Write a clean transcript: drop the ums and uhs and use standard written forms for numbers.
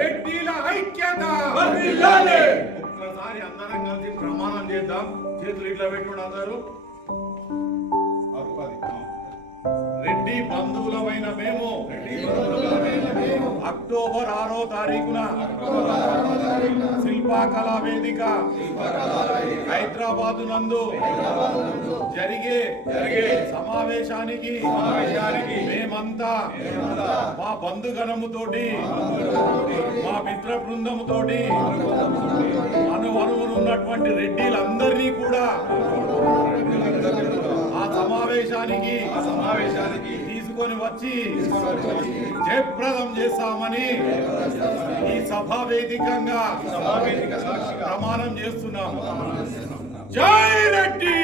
రెడ్డిల ఐక్యత. ఒక్కసారి అందరం కలిసి ప్రమాణం చేద్దాం. చేతులు ఇట్లా పెట్టుకోండి అందరూ. రెడ్డి బంధువులమైన మేము అక్టోబర్ 6వ తారీఖున శిల్పకళా వేదిక హైదరాబాద్ నందు జరిగే సమావేశానికి మేమంతా మా బంధుగణముతోటి మా మిత్ర బృందముతోటి అనువునున్నటువంటి రెడ్డిలందరినీ కూడా ఆ సమావేశానికి తీసుకొని వచ్చి జయప్రదం చేస్తామని ఈ సభా వేదికంగా ప్రమాణం చేస్తున్నాము. జై రెడ్డి.